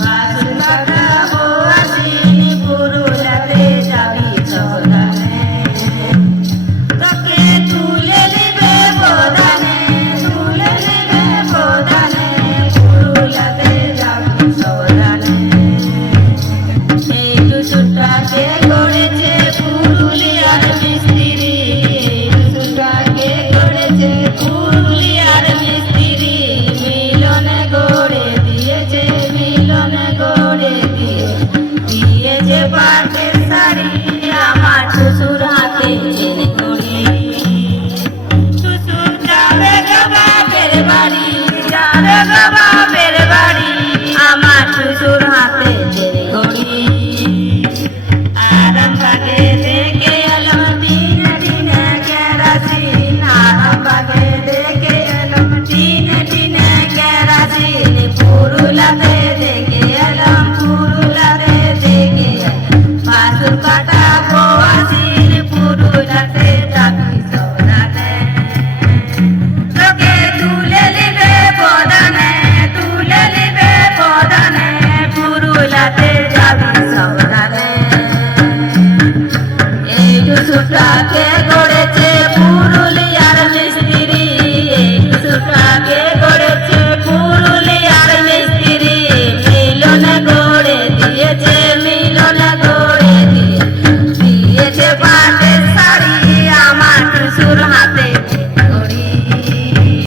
বাসুর কাটাবো আসিনি পুরুলাতে যাবি সাবধানে তোকে তুলে নিবে প্রধানে তুলে নিবে প্রধানে পুরুলাতে যাবি সাবধানে এই টুসুটাকে গড়েছে পুরুলিয়ার মিস্ত্রি টুসুটাকে গড়েছে পুরুলিয়ার মিস্ত্রি মিলনে গড়ে দিয়েছে মিলনে গড়ে দিয়েছে পাটের শাড়ি আমার টুসুর হাতে চেনে ঘড়ি টুসুর যাবে গো বাপের বাড়ি যাবে গো বাপের বাড়ি আমার টুসুর হাতে চেনে ঘড়ি আরামবাগে দেখে এলাম দিনে দিনে কেরাসিন আরামবাগে দেখে এলাম দিনে দিনে কেরাসিন পুরুলাতে দেখে এলাম পুরুলাতে দেখে বাসুর কাটাবো আসিন পুরুলাতে যাবি সাবধানে তোকে তুলে নিবে প্রধানে তুলে নিবে প্রধানে পুরুলাতে যাবি সাবধানে এই টুসুটাকে